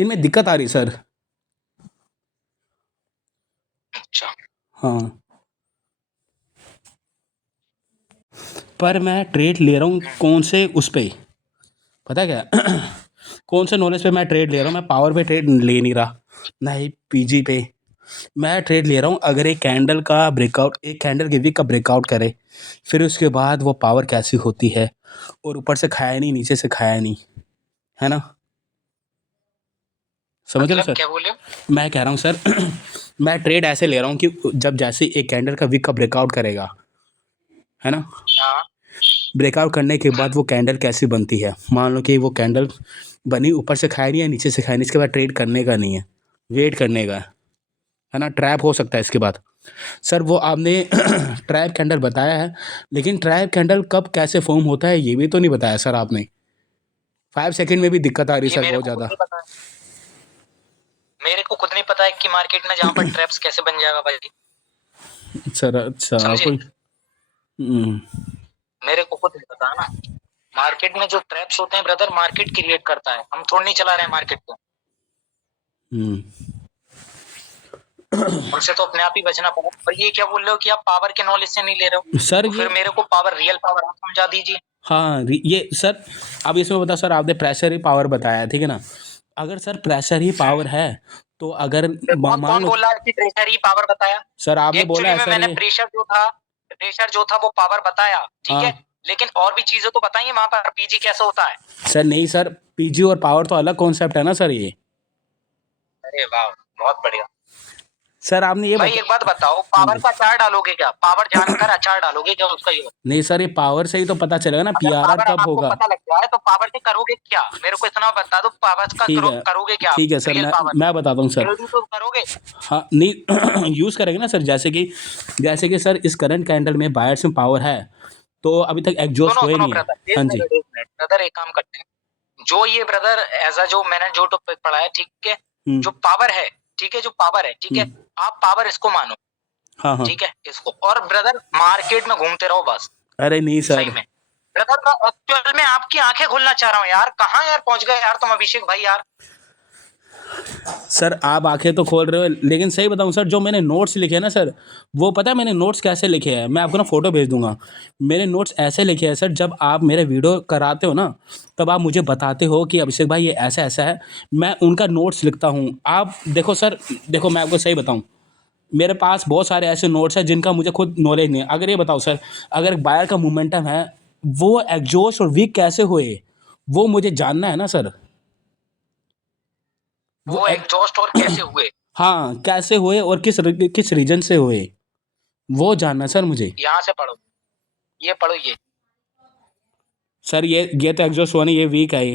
इनमें दिक्कत आ रही सर। अच्छा, हाँ, पर मैं ट्रेड ले रहा हूँ कौन से उस पे, पता है क्या? कौन से नॉलेज पे मैं ट्रेड ले रहा हूँ? मैं पावर पे ट्रेड ले नहीं रहा, ना ही पीजी पे। मैं ट्रेड ले रहा हूँ, अगर एक कैंडल का ब्रेकआउट, एक कैंडल के वीक का ब्रेकआउट करे, फिर उसके बाद वो पावर कैसी होती है, और ऊपर से खाया नहीं, नीचे से खाया नहीं, है ना? समझ रहे हो मतलब सर? क्या बोले? मैं कह रहा हूँ सर, मैं ट्रेड ऐसे ले रहा हूँ कि जब जैसे एक कैंडल का वीक का ब्रेकआउट करेगा, है ना, हाँ। ब्रेकआउट करने के बाद वो कैंडल कैसी बनती है, मान लो कि वो कैंडल बनी, ऊपर से खाया नहीं है, नीचे से खाया नहीं, इसके बाद ट्रेड करने का नहीं है, वेट करने का है ना, ट्रैप हो सकता है इसके बाद। सर वो आपने ट्रैप कैंडल बताया है, लेकिन ट्रैप कैंडल कब कैसे फॉर्म होता है ये भी तो नहीं बताया सर आपने। 5 सेकंड में भी दिक्कत आ रही है ये सर मेरे बहुत को खुद ज़्यादा। नहीं पता है। मेरे को खुद नहीं पता है कि मार्केट में जहाँ पर ट्रैप्स कैसे बन जाएगा भाई। सर अच्छा समझे? कोई। हम्म, मेरे को खुद नहीं पता है ना। मार्केट में जो ट्रैप्स होते हैं ब्रदर, मार्केट क्रिएट करता है, हम थोड़ी नहीं चला रहे हैं मार्केट को। हम्म। उनसे तो अपने आप ही बचना पड़ेगा। और ये क्या बोल रहे हो कि आप पावर के नॉलेज से नहीं ले रहे हो? सर तो ये, फिर मेरे को पावर, रियल पावर आप समझा दीजिए। हाँ ये सर, अब इसमें बता सर, आपने प्रेशर ही पावर बताया, ठीक है ना? अगर सर प्रेशर ही पावर है, तो अगर कौन मान कौन लो, बोल रहा है कि प्रेशर ही पावर बताया? सर आपने बोला एक्चुअली है में सर मैंने ये। प्रेशर जो था वो पावर बताया, ठीक है। हाँ लेकिन और भी चीजें तो बताइए वहां पर, पीजी कैसे होता है। सर, नहीं सर, पीजी और पावर तो अलग कॉन्सेप्ट है ना सर ये। अरे वाह, बहुत बढ़िया। सर आपने ये भाई बता, एक बात बताओ, हाँ पावर जी, का अचार डालोगे क्या? पावर जानकर अचार डालोगे क्या उसका? ये नहीं सर, ये पावर से ही तो पता चलेगा ना अगर पीआरआर पावर कब आपको होगा। पता लग जाए तो पावर से करोगे क्या? मेरे को इतना बता दो, पावर का ठीक है, करोगे क्या आप? ठीक है सर, रियल मैं पावर मैं बताता हूँ सर। ट्रेडिंग तो करोगे? हाँ नहीं, यूज़ करेंगे ना सर, जैसे कि सर इस करंट कैंडल में बायर्स में पावर है, तो अभी तक एग्जॉस्ट सुनो हुए सुनो नहीं है। ब्रदर, हाँ एक जी। मिनट एक मिनट ब्रदर, एक काम करते हैं। जो ये ब्रदर ऐसा जो मैंने जो टॉपिक पढ़ा है, ठीक है, हम्म, जो पावर है, ठीक है, जो पावर है, ठीक है, हम्म, आप पावर इसको मानो, हाँ हाँ। ठीक है, इसको, और ब्रदर मार्केट में घूमते रहो बस। अरे नहीं सही सर, में ब्रदर, मैं एक्चुअल में आपकी आंखें खोलना चाह रहा हूँ यार। कहाँ यार पहुंच गए यार तुम, अभिषेक भाई यार। सर आप आंखें तो खोल रहे हो, लेकिन सही बताऊं सर, जो मैंने नोट्स लिखे हैं ना सर, वो पता है मैंने नोट्स कैसे लिखे हैं? मैं आपको ना फोटो भेज दूंगा। मैंने नोट्स ऐसे लिखे हैं सर, जब आप मेरे वीडियो कराते हो ना, तब आप मुझे बताते हो कि अभिषेक भाई ये ऐसा ऐसा है, मैं उनका नोट्स लिखता हूँ। आप देखो सर, देखो मैं आपको सही बताऊँ, मेरे पास बहुत सारे ऐसे नोट्स हैं जिनका मुझे खुद नॉलेज नहीं है। अगर ये बताओ सर, अगर बायर का मोमेंटम है, वो एग्जॉस्ट और वीक कैसे हुए, वो मुझे जानना है ना सर। वो वो एग्जॉस्ट और कैसे हुए? हाँ, कैसे हुए और किस रीजन से हुए, वो जानना है सर मुझे। यहाँ से पढ़ो, ये पढ़ो, सर ये तो एग्जॉस्ट हुआ नहीं, ये वीक है ये।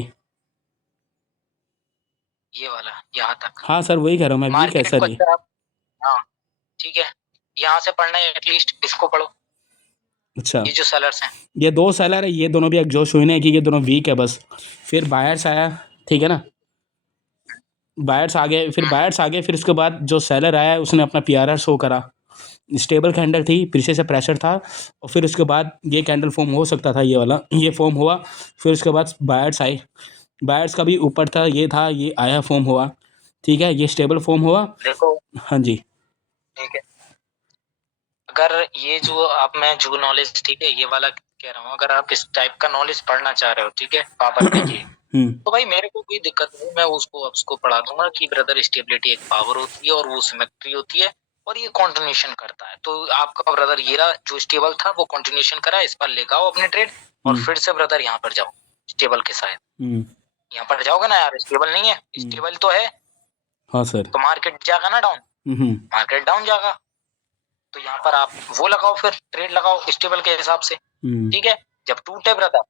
ये वाला यहाँ तक। हाँ सर, वही कह रहा हूँ मैं, वीक है मार्केट सर को ये। अच्छा आप, हाँ ठीक है, यहाँ से पढ़ना है, एटलीस्ट इसको पढ़ो। अच्छा, ये जो सेलर्स हैं, ये दो सेलर है, ये दोनों भी एग्जॉस्ट हुए नहीं कि ये दोनों वीक है बस। फिर बायर्स आया, ठीक है ना, बायर्स आ गए, फिर उसके बाद जो सेलर आया उसने अपना पीआरआर शो करा, स्टेबल कैंडल थी, पीछे से प्रेशर था, और फिर उसके बाद ये कैंडल फॉर्म हो सकता था, ये वाला ये फॉर्म हुआ। फिर उसके बाद बायर्स आए, बायर्स का भी ऊपर था, ये था, ये आया, फॉर्म हुआ, ठीक है, ये स्टेबल फॉर्म हुआ। देखो, हाँ जी। ठीक है, अगर ये जो आप, मैं जो नॉलेज, ठीक है, ये वाला कह रहा हूँ, अगर आप इस टाइप का नॉलेज पढ़ना चाह रहे हो, ठीक है, पावर पे ये, हम्म, तो भाई मेरे को कोई दिक्कत नहीं, मैं उसको पढ़ा दूंगा कि ब्रदर स्टेबिलिटी एक पावर होती है और वो सिमेट्री होती है, और ये कंटिन्यूएशन करता है। तो आपका ब्रदर ये रहा, जो स्टेबल था वो कंटिन्यूएशन करा, इस पर लेकर आओ अपने ट्रेड, और फिर से ब्रदर यहाँ पर जाओ स्टेबल के साथ। हम्म, यहाँ पर जाओगे ना यार, स्टेबल नहीं है, स्टेबल तो है, हाँ सर। तो मार्केट जाएगा ना डाउन, हम्म, मार्केट डाउन जाएगा, तो यहाँ पर आप वो लगाओ, फिर ट्रेड लगाओ स्टेबल के हिसाब से, हम्म, ठीक है। जब टूटे ब्रदर,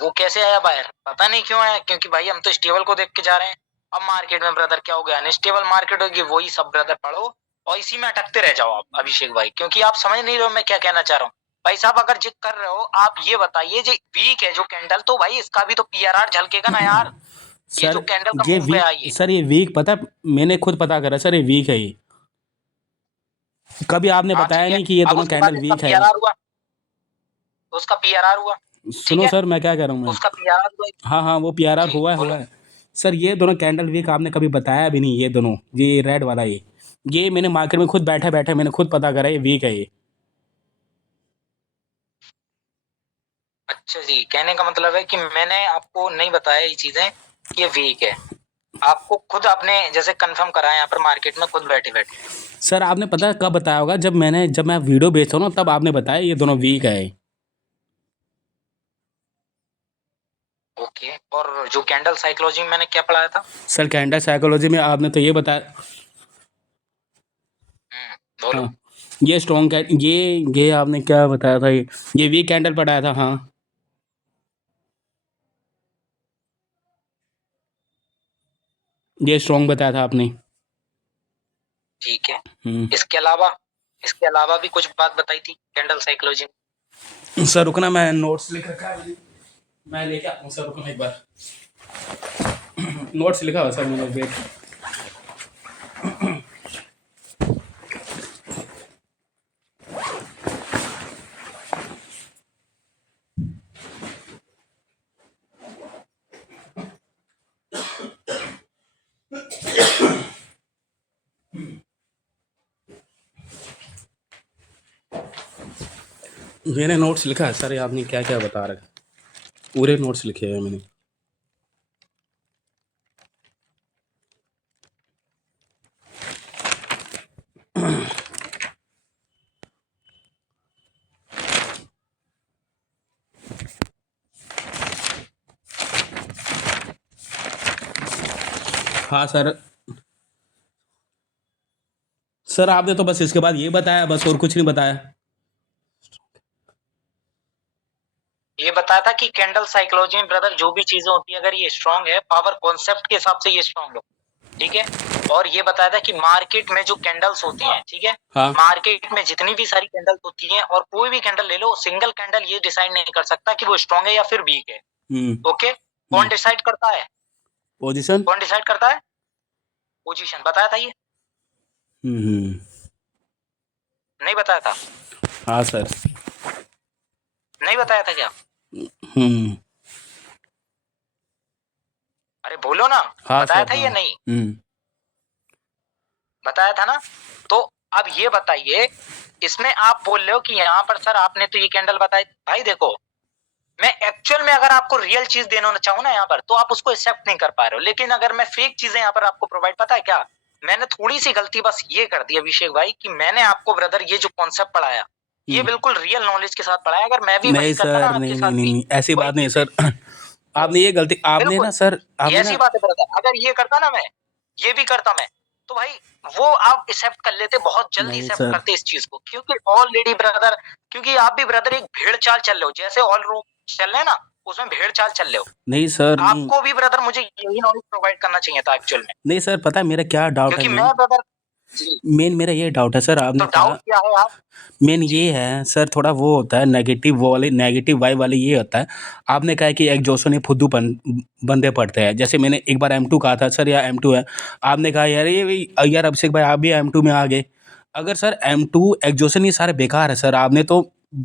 वो कैसे आया बाहर, पता नहीं क्यों आया, क्योंकि भाई हम तो स्टेबल को देख के जा रहे हैं। अब मार्केट में ब्रदर क्या हो गया, अनस्टेबल मार्केट होगी, वही सब ब्रदर पढ़ो और इसी में अटकते रह जाओ आप, अभिषेक भाई, क्योंकि आप समझ नहीं रहे हो मैं क्या कहना चाह रहा हूँ। भाई साहब अगर जिद कर रहे हो, आप ये बताइए, जो वीक है जो कैंडल, तो भाई इसका भी तो पीआरआर झलकेगा ना यार। ये जो सर कैंडल का ये मूव गया, वीक, सर ये वीक पता है, मैंने खुद पता करा सर, ये वीक है ये। कभी आपने हाँ बताया ठीक है, नहीं कि ये अब दोनों उसके बाद कैंडल इसका वीक है। पीआरआर हुआ, उसका पीआरआर हुआ, ठीक सुनो है, सर, मैं क्या कह रहा हूँ मैं, उसका पीआरआर हुआ, हाँ हाँ, वो पीआरआर जी हुआ है, बोलो। सर ये दोनों कैंडल वीक आपने कभी बताया भी नहीं, ये दोनों, ये रेड वाला, ये मैंने मार्केट में खुद बैठे बैठे मैंने खुद पता करा, ये वीक है ये। अच्छा जी, कहने का मतलब है कि मैंने आपको नहीं बताया ये चीजें कि ये वीक है, आपको खुद आपने जैसे कंफर्म करा है यहाँ पर मार्केट में खुद बैठे बैठे। सर आपने पता कब बताया होगा, जब मैं वीडियो भेजता हूँ ना तब आपने बताया ये दोनों वीक है। ओके, और जो कैंडल साइकोलॉजी में मैंने क्या पढ़ाया था? सर कैंडल साइकोलॉजी में आपने तो ये बताया। बोलो। हाँ, ये स्ट्रॉन्ग ये आपने क्या बताया था, ये वीक कैंडल पढ़ाया था। हाँ, ये स्ट्रॉन्ग बताया था आपने। ठीक है, इसके अलावा भी कुछ बात बताई थी कैंडल साइकोलॉजी में? सर रुकना, मैं नोट्स लिख रखा है अभी, मैं लेके आता हूँ सर, रुकना एक बार। नोट्स लिखा हुआ सर मैंने, वेट। मैंने नोट्स लिखा है सर, ये आपने क्या क्या बता रखा है, पूरे नोट्स लिखे हैं मैंने। हाँ सर। सर आपने तो बस इसके बाद ये बताया बस, और कुछ नहीं बताया। ये बताया था कि कैंडल साइकोलॉजी में ब्रदर जो भी चीजें होती है अगर ये स्ट्रांग है पावर कॉन्सेप्ट के हिसाब से ये स्ट्रांग हो, ठीक है। और ये बताया था कि मार्केट में जो कैंडल्स होती हैं, ठीक है, हाँ। मार्केट में जितनी भी सारी कैंडल्स होती हैं और कोई भी कैंडल ले लो, सिंगल कैंडल ये डिसाइड नहीं कर सकता कि वो स्ट्रांग है या फिर वीक है। ओके, कौन डिसाइड करता है? पोजीशन। कौन डिसाइड करता है? पोजीशन। बताया था ये? नहीं बताया था? हाँ सर। नहीं बताया था क्या? अरे बोलो ना। हाँ बताया सर, था हाँ। या नहीं? बताया था ना। तो अब ये बताइए, इसमें आप बोल रहे हो कि यहाँ पर सर आपने तो ये कैंडल बताई। भाई देखो, मैं एक्चुअल में अगर आपको रियल चीज देना चाहूँ ना यहाँ पर, तो आप उसको एक्सेप्ट नहीं कर पा रहे हो। लेकिन अगर मैं फेक चीजें यहाँ पर आपको प्रोवाइड, पता है क्या मैंने थोड़ी सी गलती बस ये कर दी अभिषेक भाई, कि मैंने आपको ब्रदर ये जो कॉन्सेप्ट पढ़ाया ये बिल्कुल रियल नॉलेज के साथ पढ़ाया। अगर मैं भी वही नहीं करता ना सर, आपके नहीं साथ नहीं नहीं भी नहीं, ऐसी वही बात नहीं है चीजें, सर। आपने ये गलती, आपने बिल्कुल ना सर, ये आपने ऐसी ना। बात है ब्रदर। अगर ये करता ना मैं, ये भी करता मैं, तो भाई वो आप एक्सेप्ट कर लेते, बहुत जल्दी नहीं एक्सेप्ट सर। करते इस चीज को। क्योंकि ऑलरेडी ब्रदर, क्योंकि आप भी ब्रदर एक भेड़ चाल चल रहे हो, जैसे ऑल रूम चल रहे हैं ना, उसमें भेड़ चाल चल रहे हो। नहीं सर, नहीं। आपको भी ब्रदर मुझे यही नॉलेज प्रोवाइड करना चाहिए था एक्चुअल में। नहीं सर, पता है मेरा क्या डाउट है, क्योंकि मैं ब्रदर जी, मेरा ये डाउट है सर, तो आपने डाउट कहा। क्या है आप? मेन जी ये है सर, थोड़ा वो होता है नेगेटिव वाले, नेगेटिव वाइब वाले ये होता है। आपने कहा है कि एग्जॉशन ये फुद्दू बंदे पड़ते हैं, जैसे मैंने एक बार M2 कहा था सर, या M2 है। आपने कहा यार यार अभिषेक भाई आप भी M2 में आ गए। अगर सर M2 एग्जॉशन ये सारे बेकार है सर, आपने तो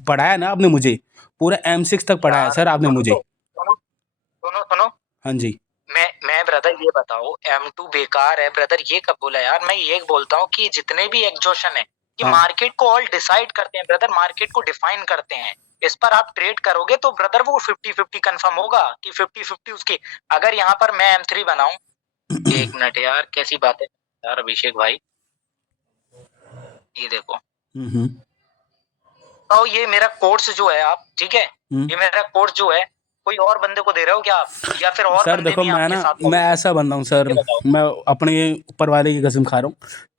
पढ़ाया ना, आपने मुझे पूरा M6 तक पढ़ाया यार सर आपने सुनो मुझे। तो, सुनो। हाँ जी। मैं ब्रदर ये बताओ, M2 बेकार है ब्रदर ये कब बोला यार? मैं ये बोलता हूँ कि जितने भी एग्जॉशन है ये हाँ। मार्केट को ऑल डिसाइड करते हैं ब्रदर, मार्केट को डिफाइन करते हैं। इस पर आप ट्रेड करोगे तो ब्रदर वो 50-50 कंफर्म होगा कि 50-50 उसकी। अगर यहाँ पर मैं M3 बनाऊं, एक मिनट यार कैसी बात है यार अभिषेक भाई, ये देखो। तो ये मेरा कोर्स जो है आप, ठीक है, ये मेरा कोर्स जो है कोई और बंदे को दे रहे हो क्या आप, या फिर और सर बंदे देखो, भी मैं आपके ना, साथ मैं होंगे? ऐसा बंदा हूँ सर, ये बताओ। मैं अपने ऊपर वाले की कसम खा रहा हूँ।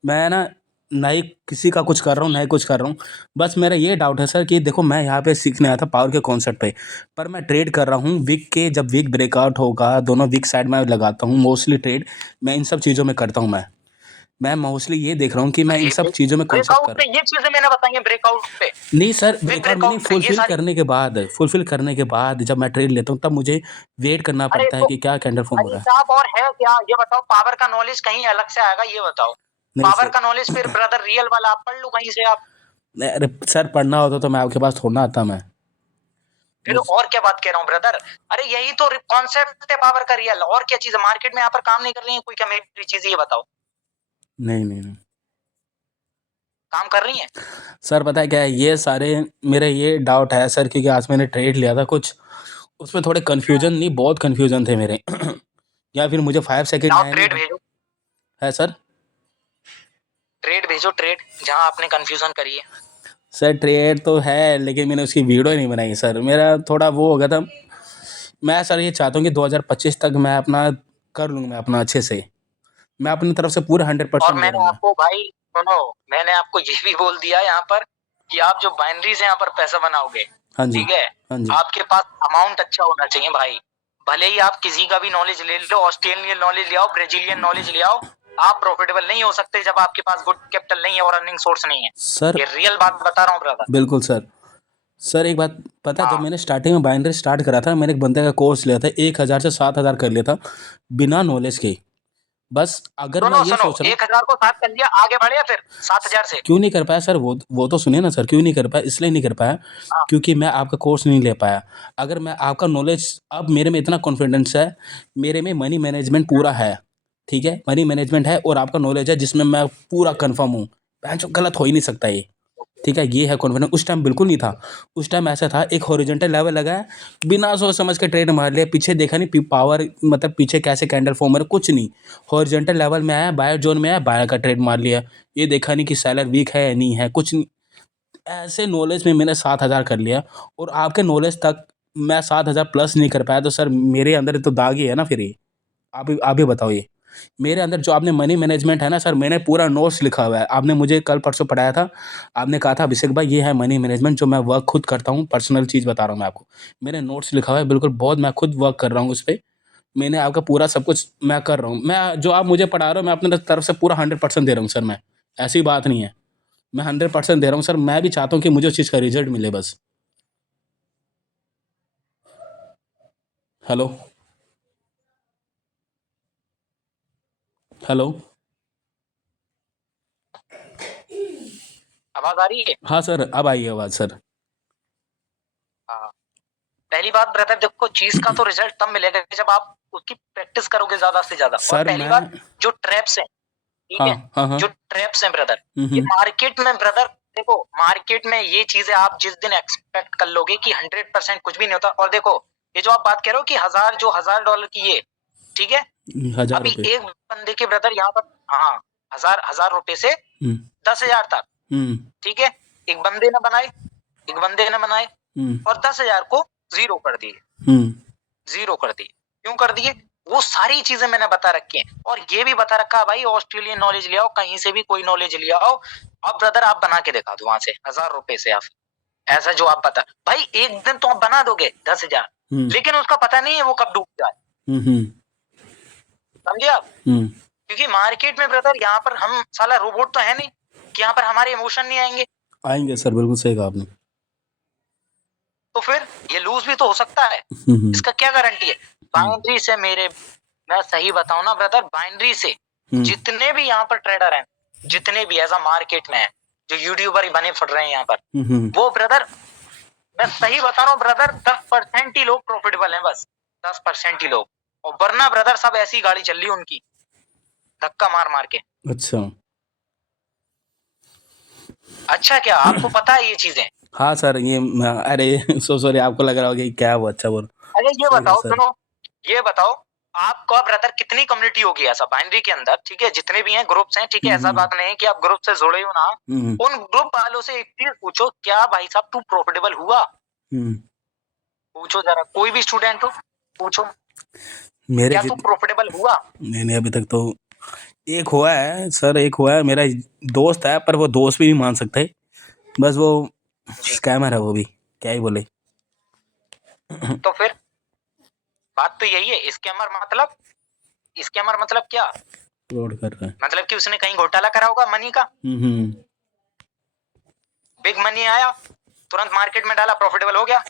मैं ना ना ही किसी का कुछ कर रहा हूँ, ना ही कुछ कर रहा हूँ। बस मेरा ये डाउट है सर कि देखो, मैं यहाँ पे सीखने आया था पावर के कॉन्सेप्ट पे, पर मैं ट्रेड कर रहा हूँ वीक के, जब वीक ब्रेकआउट होगा दोनों वीक साइड में लगाता हूँ मोस्टली ट्रेड। मैं इन सब चीज़ों में करता हूँ। मैं मोस्टली ये देख रहा हूँ कि मैं इन सब चीज़ों में कॉन्सेप्ट ब्रेकआउट कर। पे ये चीजें मैंने बताई हैं, ब्रेकआउट पे, नहीं सर, विद ब्रेकआउट मैंने ब्रेकआउट पे ये सारी। फुलफिल करने के बाद जब मैं ट्रेड लेता हूँ तब मुझे वेट करना अरे पड़ता है तो कि क्या कैंडल फॉर्म हो भाई रहा है। साहब और है क्या ये बताओ? पावर का नॉलेज कहीं अलग से आएगा ये बताओ? नहीं पावर सर। का नॉलेज फिर ब्रदर रियल वाला आप पढ़ लो कहीं से आप। नहीं, अरे सर, पढ़ना होता तो मैं आपके पास थोड़ा ना आता मैं। फिर अच्छा, और क्या बात कह रहा हूँ ब्रदर। अरे यही तो कॉन्सेप्ट है पावर का रियल। और क्या चीज है मार्केट में यहाँ पर काम नहीं कर रही है कोई, क्या मेरी चीज ये बताओ नहीं नहीं नहीं काम कर रही है। सर, पता है क्या है, ये सारे मेरे ये डाउट है सर, क्योंकि आज मैंने ट्रेड लिया था कुछ, उसमें थोड़े कन्फ्यूजन नहीं, बहुत कन्फ्यूजन थे मेरे। या फिर मुझे 5 सेकंड लाओ आया नहीं ट्रेड था। भेजो, है सर? ट्रेड भेजो, ट्रेड जहां आपने कंफ्यूजन करी है। सर ट्रेड तो है, लेकिन मैंने उसकी वीडियो नहीं बनाई सर, मेरा थोड़ा वो हो गया था। मैं सर ये चाहता हूँ कि 2025 तक मैं अपना कर लूँ, मैं अपना अच्छे से, मैं अपनी तरफ से पूरा और 100% दे रहा मैंने हूँ मैं। आपको भाई सुनो, मैंने आपको ये भी बोल दिया यहाँ पर कि आप जो बाइनरी से यहाँ पर पैसा बनाओगे, हाँ जी, ठीक है, हाँ जी। आपके पास अमाउंट अच्छा होना चाहिए भाई। भले ही आप किसी का भी नॉलेज ले लो, ऑस्ट्रेलियन नॉलेज ले आओ, ब्राजीलियन नॉलेज ले आओ, आप प्रॉफिटेबल नहीं हो सकते जब आपके पास गुड कैपिटल नहीं है और अर्निंग सोर्स नहीं है। सर ये रियल बात बता रहा हूँ ब्रदर। बिल्कुल सर। सर एक बात पता है, जब हाँ मैंने स्टार्टिंग में बाइनरी स्टार्ट करा था, मैंने एक बंदे का कोर्स लिया था, 1000 से 7000 कर लिया था, बिना नॉलेज के। बस अगर मैं सुनो ये सुनो, सोच रहा हूँ, 1000 को 7 कर लिया, आगे बढ़े फिर 7000 से। क्यों नहीं कर पाया सर, वो तो सुनिए ना सर, क्यों नहीं कर पाया, इसलिए नहीं कर पाया हाँ क्योंकि मैं आपका कोर्स नहीं ले पाया। अगर मैं आपका नॉलेज, अब मेरे में इतना कॉन्फिडेंस है, मेरे में मनी मैनेजमेंट पूरा है, ठीक है, मनी मैनेजमेंट है और आपका नॉलेज है जिसमें मैं पूरा कन्फर्म हूँ, भैंचो गलत हो ही नहीं सकता ये, ठीक है, ये है कॉन्फिडेंस। उस टाइम बिल्कुल नहीं था। उस टाइम ऐसा था, एक हॉरिजॉन्टल लेवल लगाया, बिना सोच समझ के ट्रेड मार लिया, पीछे देखा नहीं पावर, मतलब पीछे कैसे कैंडल फॉर्म हो रहा है, कुछ नहीं। हॉरिजॉन्टल लेवल में आया, बायर जोन में आया, बायर का ट्रेड मार लिया, ये देखा नहीं कि सेलर वीक है या नहीं है, कुछ नहीं। ऐसे नॉलेज में मैंने 7000 कर लिया, और आपके नॉलेज तक मैं 7000 प्लस नहीं कर पाया, तो सर मेरे अंदर तो दाग ही है ना फिर ये। आप ही बताओ ये। मेरे अंदर जो आपने मनी मैनेजमेंट है ना सर, मैंने पूरा नोट्स लिखा हुआ है, आपने मुझे कल परसों पढ़ाया था। आपने कहा था अभिषेक भाई ये है मनी मैनेजमेंट, जो मैं वर्क खुद करता हूँ, पर्सनल चीज़ बता रहा हूँ मैं आपको। मैंने नोट्स लिखा हुआ है बिल्कुल, बहुत मैं खुद वर्क कर रहा हूँ उस पे। मैंने आपका पूरा सब कुछ मैं कर रहा हूँ, मैं जो आप मुझे पढ़ा रहे हो, मैं अपने तरफ से पूरा 100% दे रहा हूँ सर मैं। ऐसी बात नहीं है, मैं 100% दे रहा हूँ सर, मैं भी चाहता हूँ कि मुझे उस चीज़ का रिजल्ट मिले बस। Hello, hello. आवाज आ रही है। हाँ सर, अब आई आवाज़ सर। हाँ पहली बात ब्रदर देखो, चीज का तो रिजल्ट तब मिलेगा जब आप उसकी प्रैक्टिस करोगे ज्यादा से ज्यादा। और सर पहली मैं, बात, जो ट्रैप्स हैं, ठीक हाँ है, हाँ हाँ, जो ट्रैप्स हैं ब्रदर, ये हम्म, मार्केट में ब्रदर, देखो मार्केट में ये चीजें आप जिस दिन एक्सपेक्ट कर लोगे कि 100% कुछ भी नहीं होता। और देखो ये जो आप बात कह रहे हो कि $1000 की ये, ठीक है, 1000 अभी रुपये। एक बंदे के ब्रदर यहाँ पर, हाँ, हजार हजार रुपए से हम्म 10,000 तक, हम्म ठीक है, एक बंदे ने बनाए, एक बंदे ने बनाए, हम्म और 10,000 को जीरो कर दिए, हम्म जीरो कर दिए। क्यों कर दिए? वो सारी चीजें मैंने बता रखी हैं, और ये भी बता रखा है भाई, ऑस्ट्रेलियन नॉलेज ले आओ, कहीं से भी कोई नॉलेज ले आओ। अब ब्रदर आप बना के दिखा दो वहां से $1000 से, आप ऐसा जो आप बता भाई, एक दिन तो आप बना दोगे 10,000, हम्म लेकिन उसका पता नहीं है वो कब डूब जाए। हम्म समझे आप? हम्म क्योंकि मार्केट में ब्रदर यहाँ पर हम साला रोबोट तो है नहीं कि यहाँ पर हमारे इमोशन नहीं आएंगे। आएंगे सर, बिल्कुल सही कहा आपने। तो फिर ये लूज भी तो हो सकता है, हम्म इसका क्या गारंटी है? बाइनरी से मेरे, मैं सही बताऊं ना ब्रदर, बाइनरी से हम्म जितने भी यहाँ पर ट्रेडर हैं, जितने भी ऐसा मार्केट में है, जो यूट्यूबर ही बने फट रहे हैं यहाँ पर, हम्म वो ब्रदर, मैं सही बता रहा हूँ ब्रदर, 10% ही लोग प्रॉफिटेबल हैं, बस 10% ही लोग। और वरना ब्रदर सब ऐसी गाड़ी चल रही है उनकी, धक्का मार मार के। अच्छा। अच्छा क्या आपको पता है ये चीजें? हाँ सर, ये अरे सो सॉरी, आपको लग रहा होगा कि क्या है वो, अच्छा बोल। अरे ये सही कहा बताओ, सर। सुनो, ये बताओ, आपका ब्रदर कितनी कम्युनिटी होगी ऐसा बाइनरी के अंदर, ठीक है, जितने भी हैं ग्रुप्स हैं, ठीक है, ऐसा हम्म बात नहीं है कि आप ग्रुप से जुड़े हो ना। हम्म उन ग्रुप वालों से एक चीज पूछो, क्या भाई साहब तू प्रॉफिटेबल हुआ? हम्म पूछो जरा, कोई भी स्टूडेंट हो, पूछो, मेरे क्या तू जित प्रॉफिटेबल हुआ? मैंने अभी तक तो एक हुआ है सर, एक हुआ है, मेरा दोस्त है, पर वो दोस्त भी नहीं मान सकते, बस वो जी, स्कैमर है वो भी, क्या ही बोले। तो फिर बात तो यही है, स्कैमर मतलब क्या? फ्रॉड कर रहा है। मतलब कि उसने कहीं घोटाला करा होगा मनी का, हम्म बिग मनी आया, तुरंत मार्केट में डाला, प्रॉफिटेबल हो गया।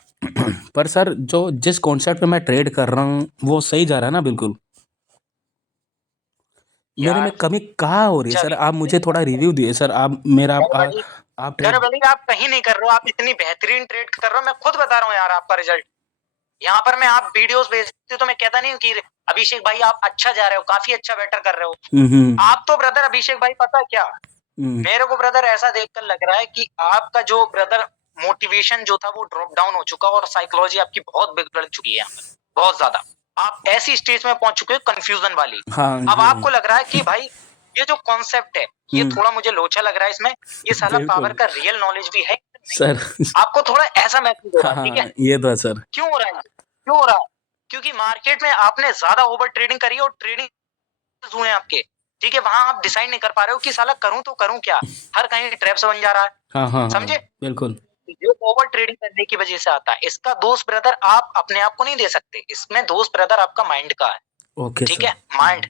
पर सर जो जिस कॉन्सेप्ट में मैं ट्रेड कर रहा हूँ वो सही जा रहा है ना बिल्कुल, मेरे में यार कमी कहाँ हो रही है अच्छा सर, अभी आप मुझे थोड़ा रिव्यू दिए सर, आप मेरा मैं भाई आप यार ट्रेड भले आप कहीं नहीं कर रहे हो, आप इतनी बेहतरीन ट्रेड कर रहे हो, मैं खुद बता रहा हूँ यार आपका रिजल्ट। यहाँ पर मैं आप वीडियोस भेजते हो तो मैं कहता नहीं हूँ कि अभिषेक भाई आप अच्छा जा रहे हो, काफी अच्छा बेटर कर रहे हो। आप तो ब्रदर अभिषेक भाई पता क्या, मेरे को ब्रदर ऐसा देखकर लग रहा है कि आपका जो ब्रदर मोटिवेशन जो था वो ड्रॉप डाउन हो चुका और साइकोलॉजी आपकी बहुत बिगड़ चुकी है यहाँ पर, बहुत ज्यादा। आप ऐसी स्टेज में पहुंच चुके हो कंफ्यूजन वाली। हाँ अब जी। आपको लग रहा है कि भाई ये जो कॉन्सेप्ट है ये थोड़ा मुझे लोचा लग रहा है, इसमें ये साला पावर बिल्कुल का रियल नॉलेज भी है सर। आपको थोड़ा ऐसा महसूस हो रहा है, ठीक है। हाँ ये तो है सर। क्यों हो रहा है, क्यों हो रहा है? क्योंकि मार्केट में आपने ज्यादा ओवर ट्रेडिंग करी है और ट्रेडिंग हुए हैं आपके, ठीक है। वहां आप डिसाइड नहीं कर पा रहे हो कि साला करूं तो करूं क्या, हर कहीं ट्रैप्स बन जा रहा है, हाँ हाँ हाँ समझे। बिल्कुल। जो ओवर ट्रेडिंग करने की वजह से आता है, इसका दोष ब्रदर आप अपने आप को नहीं दे सकते, इसमें दोष ब्रदर आपका माइंड का है, ओके ठीक सर। है, माइंड,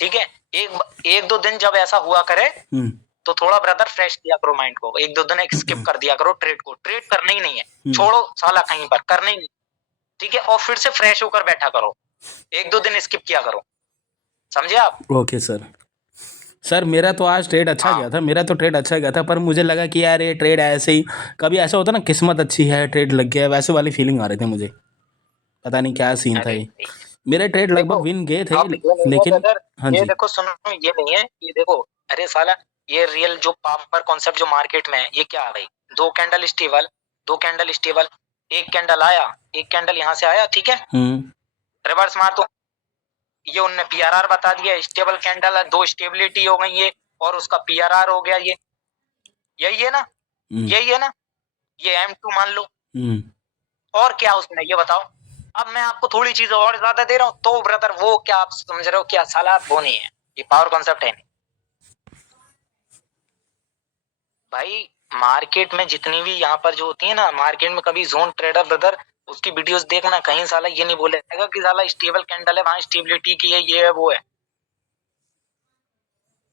ठीक है। एक दो दिन जब ऐसा हुआ करे तो थोड़ा ब्रदर फ्रेश किया करो माइंड को, एक दो दिन एक स्किप कर दिया करो ट्रेड को, ट्रेड करना ही नहीं है, छोड़ो साला कहीं पर करना ही नहीं, ठीक है। और फिर से फ्रेश होकर बैठा करो, एक दो दिन स्किप किया करो, समझे आप। Okay sir. सर मेरा तो आज ट्रेड अच्छा हाँ गया था, मेरा तो ट्रेड अच्छा गया था, पर मुझे लगा कि यार ये ट्रेड ऐसे ही कभी ऐसा होता ना, किस्मत अच्छी है ट्रेड लग गया, वैसे वाली फीलिंग आ रही थी मुझे, पता नहीं क्या सीन था अरे ये। मेरे ट्रेड लगभग देखो विन गए थे अब ये नहीं है लेकिन। ब्रदर, हाँ ये जी। देखो सुनो, ये नहीं है, ये देखो, अरे साला ये रियल जो पावर कॉन्सेप्ट जो मार्केट में है ये क्या है भाई, दो कैंडल स्टेबल, दो कैंडल स्टेबल, एक कैंडल आया, एक कैंडल यहाँ से आया, ठीक है, रिवर्स मार दो, ये उनने पीआरआर बता दिया, स्टेबल कैंडल है, दो स्टेबिलिटी हो गई ये और उसका पीआरआर हो गया, ये यही है ना, यही है ना, ये M2 मान लो, और क्या उसमें ये बताओ। अब मैं आपको थोड़ी चीजें और ज्यादा दे रहा हूँ तो ब्रदर वो क्या आप समझ रहे हो, क्या साला वो नहीं है, ये पावर कॉन्सेप्ट है नहीं भाई। मार्केट में जितनी भी यहाँ पर जो होती है ना, मार्केट में कभी जोन ट्रेडर ब्रदर उसकी वीडियोस देखना, कहीं साला ये नहीं बोलेगा कि साला स्टेबल कैंडल है, वहां स्टेबिलिटी की है, ये है वो है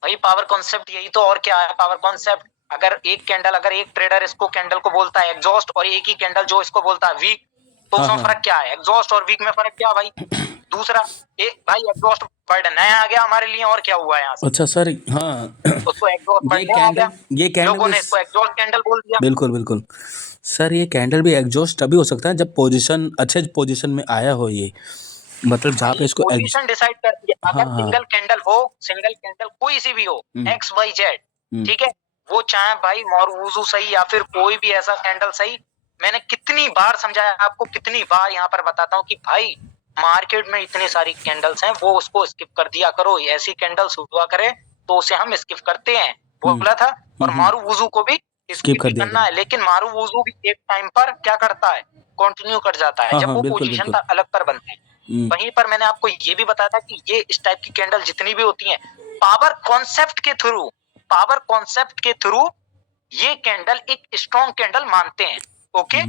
भाई। पावर कॉन्सेप्ट यही तो, और क्या है पावर कॉन्सेप्ट। अगर एक कैंडल, अगर एक ट्रेडर इसको कैंडल को बोलता है एग्जॉस्ट और एक ही कैंडल जो इसको बोलता है वीक, तो हाँ उसमें हाँ। फर्क क्या है, एग्जॉस्ट और वीक में फर्क क्या भाई। दूसरा एक भाई एग्जॉस्ट वर्ड नया आ गया हमारे लिए, और क्या हुआ यहाँ से, अच्छा सर। हाँ उसको एग्जॉस्ट ये वर्ड नया आ गया, कैंडल, ये कैंडल लोगों भी ने इसको एग्जॉस्ट कैंडल बोल दिया। बिल्कुल बिल्कुल सर, ये कैंडल भी एग्जॉस्ट तभी हो सकता है जब पोजीशन अच्छे पोजीशन में आया हो ये, मतलब जहाँ पे इसको पोजीशन डिसाइड करती है, हाँ अगर हाँ। सिंगल कैंडल हो, सिंगल कैंडल कोई सी भी हो, एक्स वाई जेड, ठीक है, वो चाहे भाई मॉरूजू सही या फिर कोई भी ऐसा कैंडल सही, मैंने कितनी बार समझाया आपको, कितनी बार यहाँ पर बताता हूँ कि भाई मार्केट में इतनी सारी कैंडल्स हैं, वो उसको स्किप कर दिया करो, ऐसी कैंडल्स हुआ करे तो उसे हम स्किप करते हैं, बोला था। और मारूवुजू को भी स्किप कर दिया करना करो। है, लेकिन मारूवुजू भी एक टाइम पर क्या करता है, कंटिन्यू कर जाता है, हाँ जब हाँ वो बिल्कुल पोजीशन बिल्कुल। अलग पर बनते हैं। वहीं पर मैंने आपको ये भी बताया था कि ये इस टाइप की कैंडल जितनी भी होती हैं, पावर कॉन्सेप्ट के थ्रू, पावर कॉन्सेप्ट के थ्रू ये कैंडल एक स्ट्रॉन्ग कैंडल मानते हैं, ओके,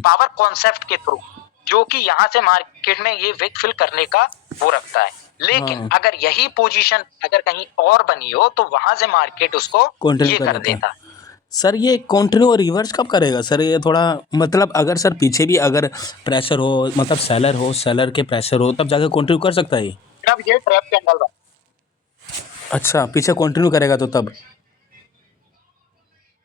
पावर कॉन्सेप्ट के थ्रू, जो कि यहाँ से मार्केट में ये विक फिल करने का वो रखता है। लेकिन हाँ। अगर यही पोजीशन अगर कहीं और बनी हो तो वहां से मार्केट उसको कंटिन्यू ये कर कर देता है देता है। सर। ये कंटिन्यू और रिवर्स कब करेगा सर, ये थोड़ा मतलब अगर सर पीछे भी अगर प्रेशर हो, मतलब सेलर हो, सेलर के प्रेशर हो, तब जाके कंटिन्यू कर सकता है ये। अब ये ट्रैप कैंडल बना, अच्छा पीछे कंटिन्यू करेगा तो तब।